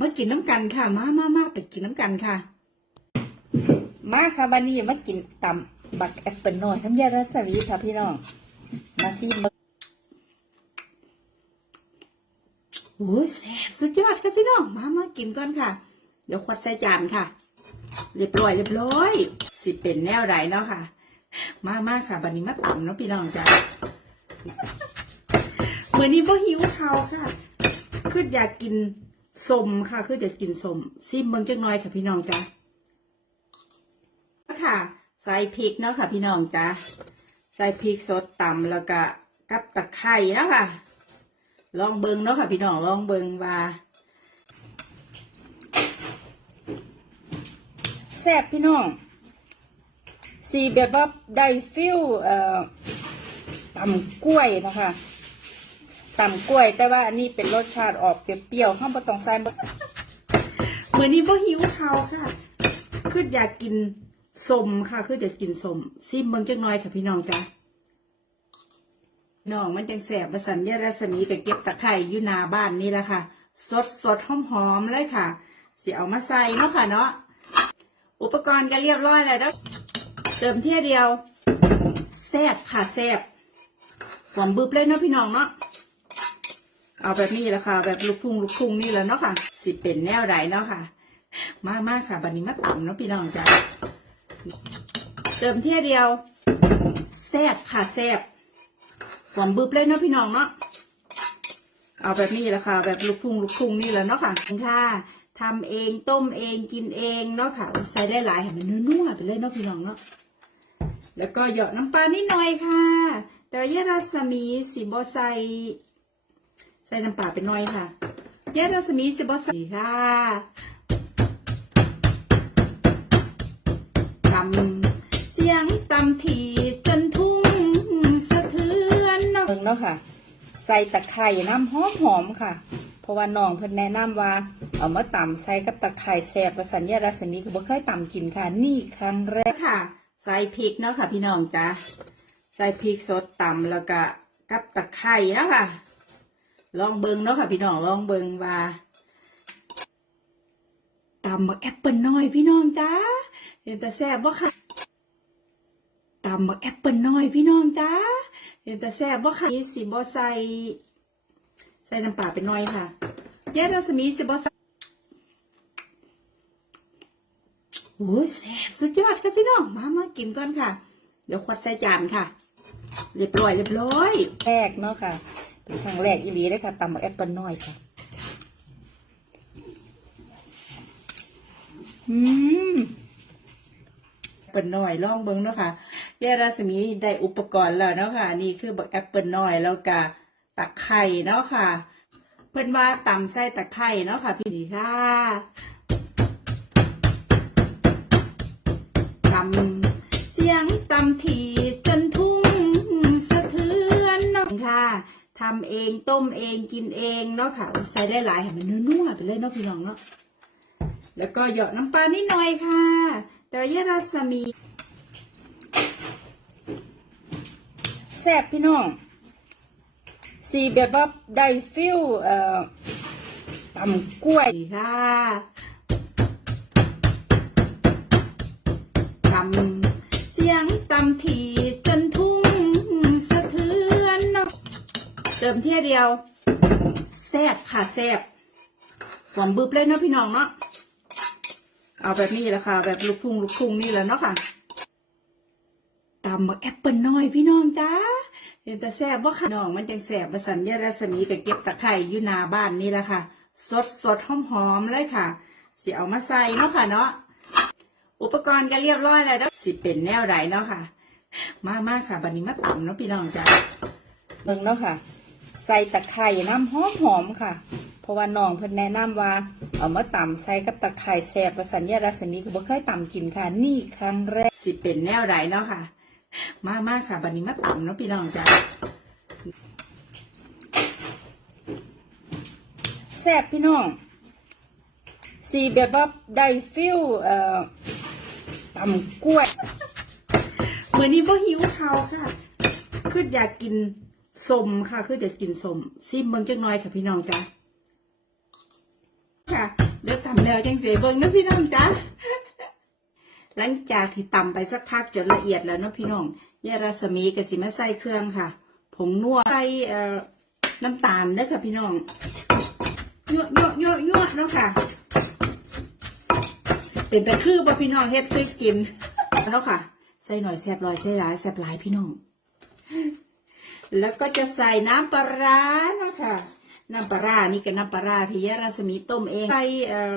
มากินน้ำกันค่ะ มามามาไปกินน้ำกันค่ะ มาค่ะวันนี้มากินตำบักแอปเปิลน้อยน้ำยารัสวีค่ะพี่น้อง มาซีมโอ้ยแซ่บสุดยอดค่ะพี่น้อง มามากินก่อนค่ะ เดี๋ยวควัดใส่จานค่ะ เรียบร้อยเรียบร้อย สิเป็นแนวไรเนาะค่ะ มามาค่ะบันนี้มาตำเนาะพี่น้องจ้ะเมื่อนี้บ่หิวข้าวค่ะคืออยากกิน สมค่ะ คืออยากกินสมซิมเมืองจังน้อยค่ะพี่น้องจ้ะค่ะ ใส่พริกเนาะค่ะ พี่น้องจ้ะใส่พริกสดตำแล้วก็กับตะไคร้เนาะค่ะ ลองเบิงเนาะค่ะ พี่น้องลองเบิงว่าแซ่บพี่น้องสีแบบว่าได้ฟิลเอ่อตำกล้วยนะคะ ตำกล้วย แต่ว่าอันนี้เป็นรสชาติออกเปรี้ยวๆข้าวปลาตองใส่เหมือนนี้บ่หิวเขาค่ะ คืออยากกินสมค่ะ คืออยากกินสมซิมเมืองจังน้อยค่ะพี่น้องจ้ะน้องมันจังแสบประสัญญารัศมีกับเก็บตะไคร้อยู่นาบ้านนี่แหละค่ะ สดสดหอมหอมๆเลยค่ะสิเอามาใส่เนาะค่ะเนาะอุปกรณ์ก็เรียบร้อยแล้ว เติมเที่ยเดียวแซบค่ะแซบหวานบึบเลยเนาะพี่น้องเนาะ เอาแบบนี้แหละค่ะ แบบลูกทุ่งลูกทุ่งนี่แหละเนาะค่ะ สิเป็นแนวใดเนาะค่ะ มากมากค่ะบันนี้มาต่ำเนาะพี่น้องจ้ะเติมเที่ยเดียวแซบค่ะแซบหวานบึบเลยเนาะพี่น้องเนาะเอาแบบนี้แหละค่ะ แบบลูกทุ่งลูกทุ่งนี่แหละเนาะค่ะค่ะทำเองต้มเองกินเองเนาะค่ะ ใส่ได้หลายให้มันนัวๆไปเลยเนาะพี่น้องเนาะแล้วก็หยอดน้ำปลานิดหน่อยค่ะ แต่ยารัศมีสีบอใส่ ใส่น้ำปลาไปหน่อยค่ะยารัศมีสีบอใส่ค่ะตำเสียงตำทีจนทุ่งสะเทือนเนาะเนาะค่ะ ใส่ตะไคร่น้ำหอมหอมๆค่ะ เพราะว่าน้องเพิ่นแนะนำว่า เอามาตำใส่กับตะไคร่แซ่บประสัญญารัศมีคือบ่เคยตำกินค่ะ นี่ครั้งแรกค่ะ ใส่พริกเนาะค่ะ พี่น้องจ้ะใส่พริกสดตำแล้วก็กับตะไคร่เนาะค่ะ ลองเบิงเนาะค่ะพี่น้องลองเบิงว่าตำบักแอปเปิลน้อยพี่น้องจ้าเห็นแต่แซ่บบ่ค่ะตำบักแอปเปิลน้อยพี่น้องจ้าเห็นแต่แซ่บบ่ค่ะมีสิบ่ใส่ใส่น้ำปลาไปน่อยค่ะยายรัศมีสิบ่ใส่โอ้แซ่บสุดยอดค่ะพี่น้องมามากินก่อนค่ะ เดี๋ยวควัดใส่จานค่ะ เรียบร้อยเรียบร้อยแรกเนาะค่ะ เป็นครั้งแรกอีหลีเลยค่ะตำบักแอปเปิลน้อยค่ะ อืมแอปเปิลน้อยลองเบิ้งเนาะค่ะยายรัศมีได้อุปกรณ์แล้วเนาะค่ะ นี่คือบักแอปเปิลน้อยแล้วก็ตะไคร่เนาะค่ะ เพิ่นว่าตำไส้ตะไคร่เนาะค่ะ พี่ดีค่ะ ทำเองต้มเองกินเองเนาะค่ะ ใส่ได้หลายให้มันนัวๆไปเลยเนาะพี่น้องเนาะแล้วก็หยอดน้ำปลานิดหน่อยค่ะ แต่ยารัศมีแซ่บพี่น้องสีแบบว่าได้ฟิลเอ่อตำกล้วยค่ะ มเที่ยเดียวแซ่บค่ะแซ่บหวานบึบเลยเนาะพี่น้องเนาะเอาแบบนี้แหละค่ะ แบบลูกทุ่งลูกทุ่งนี่แหละเนาะค่ะตำบักแอปเปิลน้อยพี่น้องจ้าเห็นแต่แซ่บบ่ค่ะน้องมันจังแซ่บประสัญญารัศมีกับเก็บตะไคร่อยู่นาบ้านนี่แหละค่ะ สดสดหอมหอมๆเลยค่ะสิเอามาใส่เนาะค่ะเนาะอุปกรณ์ก็เรียบร้อยแล้วเด้อสิเป็นแนวใดเนาะค่ะ มามาค่ะบันนี้มาตำเนาะพี่น้องจ้าเบิ่งเนาะค่ะ ใส่ตะไคร่น้ำหอมหอมค่ะ เพราะว่าน้องเพิ่นแนะนำว่าเอามาตำใส่กับตะไคร่แซ่บประสัญญารัศมีคือบ่เคยตำกินค่ะ นี่ครั้งแรกสิเป็นแนวใดเนาะค่ะ มากมากค่ะบันนี้มาตำเนาะพี่น้องจ้าแซ่บพี่น้องสีแบบว่าได้ฟิลเอ่อตำกล้วยเหมือนนี้บ่หิวเข้าค่ะคืออยากกิน สมค่ะ คืออยากกินสมซิมเมืองจังน้อยค่ะพี่น้องจ้าค่ะเดี๋ยวตำแล้วจังเสียเบิ่งนะพี่น้องจ้าหลังจากที่ตำไปสักพักจนละเอียดแล้วนะพี่น้องยายรัศมีกับสิมาใส่เครื่องค่ะผงนัวใส่เอ่อน้ำตาลเด้ค่ะพี่น้องยั่วยั่วยั่วยั่วเนาะค่ะ เป็นแต่คือบ่พี่น้องเฮ็ดคือกินเนาะค่ะ ใส่หน่อยแซ่บลอยใส่หลายแซ่บหลายพี่น้อง แล้วก็จะใส่น้ำปลาร้านะคะน้ำปลาร้านี่ก็น้ำปลาร้าที่ยายรัศมีต้มเองใส่เอ่อ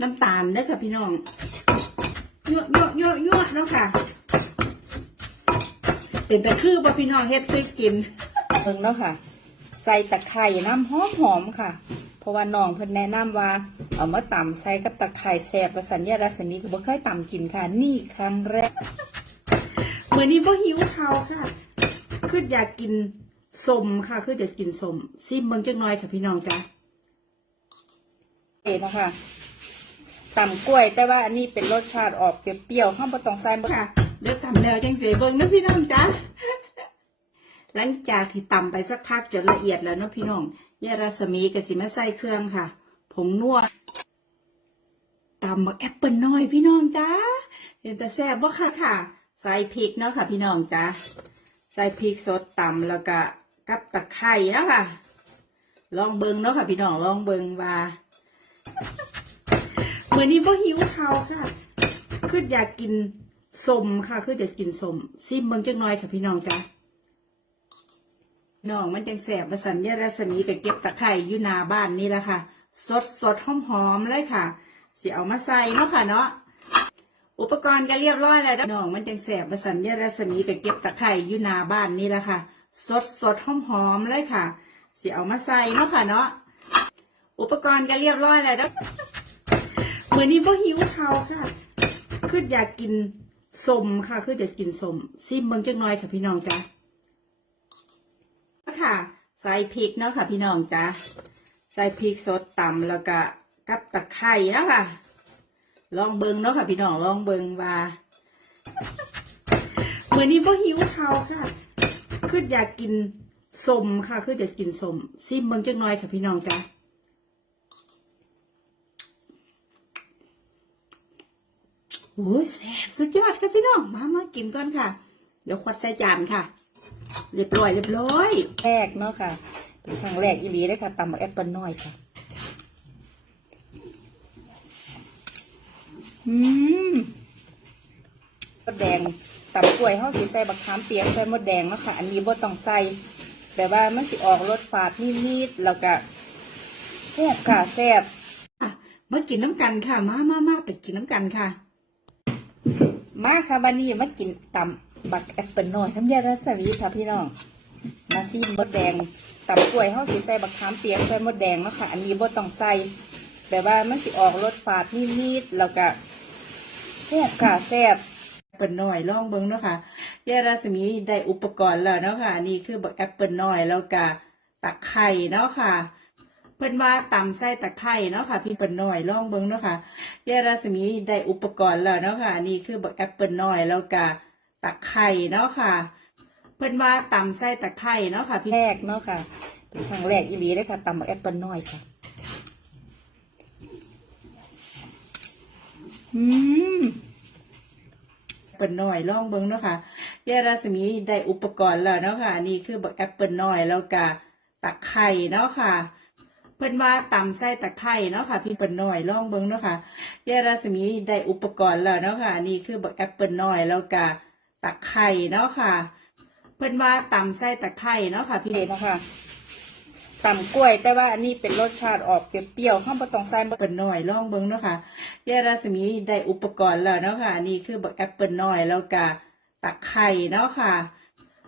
น้ำตาลเด้อค่ะพี่น้องยั่วยั่วยั่วยั่วเนาะค่ะเป็นแต่คือบ่พี่น้องเฮ็ดคือกินเบิ่งเนาะค่ะ ใส่ตะไคร่น้ำหอมหอมๆค่ะ เพราะว่าน้องเพิ่นแนะนำว่าเอามาตำใส่กับตะไคร่แซ่บประสัญญารัศมีคือบ่เคยตำกินค่ะ นี่ครั้งแรกเมื่อนี้บ่หิวข้าวค่ะ คืออยากกินสมค่ะ คืออยากกินสมซิมเบิ่งจักหน่อยค่ะพี่น้องจ้ะเอ๋นะคะตำกล้วย แต่ว่าอันนี้เป็นรสชาติออกเปรี้ยวๆข้าวบ่ต้องใส่บ่ค่ะเดี๋ยวตำแล้วจังเสียเบิ่งนะพี่น้องจ้ะหลังจากที่ตำไปสักพักจนละเอียดแล้วเนาะพี่น้องยายรัศมีกับสิมาใส่เครื่องค่ะผงนัวตำบักแอปเปิลน้อยพี่น้องจ้าเห็นแต่แซ่บบ่ค่ะค่ะ ใส่พริกเนาะค่ะ พี่น้องจ้าใส่พริกสดตำแล้วก็กับตะไคร้เนาะค่ะ ลองเบิงเนาะค่ะ พี่น้องลองเบิงว่าเหมือนี้บ่หิวข้าค่ะ คืออยากกินสมค่ะ คืออยากกินสมซิมเบิงจักหน่อยค่ะ พี่น้องจ้าน้องมันจังแสบประสัญญารัศมีกับเก็บตะไคร่อยู่หนาบ้านนี่แหละค่ะ สดสดหอมหอมเลยค่ะสิเอามาใส่เนาะค่ะเนาะ อุปกรณ์ก็เรียบร้อยแล้วน้องมันจังแสบประสัญญารัศมีกับเก็บตะไคร่อยู่หนาบ้านนี่แหละค่ะ สดสดหอมหอมเลยค่ะเสิเอามาใส่เนาะค่ะเนาะอุปกรณ์ก็เรียบร้อยแล้วเด้อเมื่อนนี้บ่หิวข้าค่ะคืออยากกินสมค่ะคืออยากกินสมซิมเบิ่งจักหน่อยค่ะพี่น้องจ้าค่ะ ใส่พริกเนาะค่ะ พี่น้องจ้าใส่พริกสดตำแล้วก็กับตะไคร่เนาะค่ะ ลองเบิงเนาะค่ะพี่น้องลองเบิงว่าเมื่อนี้บ่หิวเข้าค่ะ คืออยากกินสมค่ะ คืออยากกินสมซิมเบิงจักหน่อยค่ะพี่น้องจ้าโอ้ยแซ่บสุดยอดค่ะพี่น้องมามากินก่อนค่ะ เดี๋ยวควัดใส่จานค่ะ เรียบร้อยเรียบร้อยแรกเนาะค่ะเป็นครั้งแรกอีหลีเลยค่ะตำแอปเปิลน้อยค่ะ อืมมดแดงตำกล้วยเฮาสิใส่บักขามเปียกใส่มดแดงเนาะค่ะ อันนี้บ่ต้องใส่แต่ว่ามันสิออกรสฝาดนิดๆแล้วก็แซ่บค่ะแซ่บอะมากินน้ำกันค่ะ มามามาไปกินน้ำกันค่ะ มาค่ะบันนี้มากินตำบักแอปเปิลน้อยน้ำยารัศมีค่ะพี่น้องมาซีมมดแดงตำกล้วยเฮาสิใส่บักขามเปียกใส่มดแดงเนาะค่ะ อันนี้บ่ต้องใส่แต่ว่ามันสิออกรสฝาดนิดๆแล้วก็ แซ่บค่ะแซ่บแอปเปิลน้อยลองเบิ่งเนาะค่ะยารัศมีได้อุปกรณ์แล้วเนาะค่ะอันนี่คือบักแอปเปิลน้อยแล้วก็ตะไคร่เนาะค่ะ เพิ่นว่าตำไส้ตะไคร่เนาะค่ะ พี่เปิ้นน้อยลองเบิ่งเนาะค่ะยายรัศมีได้อุปกรณ์แล้วเนาะค่ะอันนี่คือบักแอปเปิลน้อยแล้วก็ตะไคร่เนาะค่ะ เพิ่นว่าตำไส้ตะไคร่เนาะค่ะ พี่แรกเนาะค่ะเป็นครั้งแรกอีหลีเลยค่ะตำบักแอปเปิลน้อยค่ะ อืมปเปิลน้อยลองเบิ่งเนาะค่ะยายรัศมีได้อุปกรณ์แล้วเนาะค่ะ นี่คือบักแอปเปิลน้อยแล้วก็ตะไคร่เนาะค่ะ เพิ่นว่าตำไส้ตะไคร่เนาะค่ะ พี่เปิ้นน้อยลองเบิ่งเนาะค่ะยายรัศมีได้อุปกรณ์แล้วเนาะค่ะนนี่คือบักแอปเปิลน้อยแล้วก็ตะไคร่เนาะค่ะ เพิ่นว่าตำไส้ตะไคร่เนาะค่ะ พี่เนาะค่ะ ตำกล้วย แต่ว่าอันนี้เป็นรสชาติออกเปรี้ยวๆข้าวบ่ต้องใส่เปิ้นน้อยล่องเบิ่งเนาะค่ะยายรัศมีได้อุปกรณ์แล้วเนาะค่ะนนี้คือบักแอปเปิลน้อยแล้วก็ตะไคร่เนาะค่ะ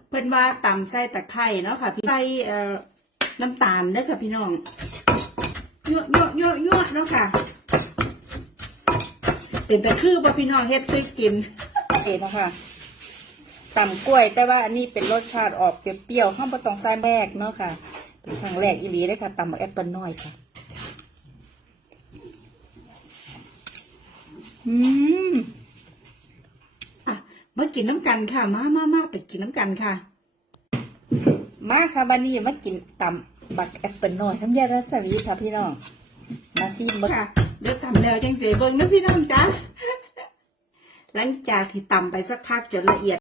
เพิ่นว่าตำไส้ตะไคร่เนาะค่ะ พี่ใส่เอ่อน้ำตาลเด้อค่ะพี่น้องยั่วยั่วยั่วยั่วเนาะค่ะเป็นแต่คือบ่พี่น้องเฮ็ดคือกินเองนาะคะตำกล้วย แต่ว่าอันนี้เป็นรสชาติออกเปรี้ยวๆข้าวบ่ต้องใส่แรกเนาะค่ะ เป็นครั้งแรกอีหลีเลยค่ะตำบักแอปเปิลน้อยค่ะ อืมอะมากินน้ำกันค่ะ มามามาไปกินน้ำกันค่ะ มาค่ะบันนี้มากินตำบักแอปเปิลน้อยน้ำยารัศมีค่ะพี่น้อง มาซีมเบิ่งค่ะเดี๋ยวตำแล้วจังเสียเบิ่งนะพี่น้องจ้าหลังจากที่ตำไปสักพักจนละเอียด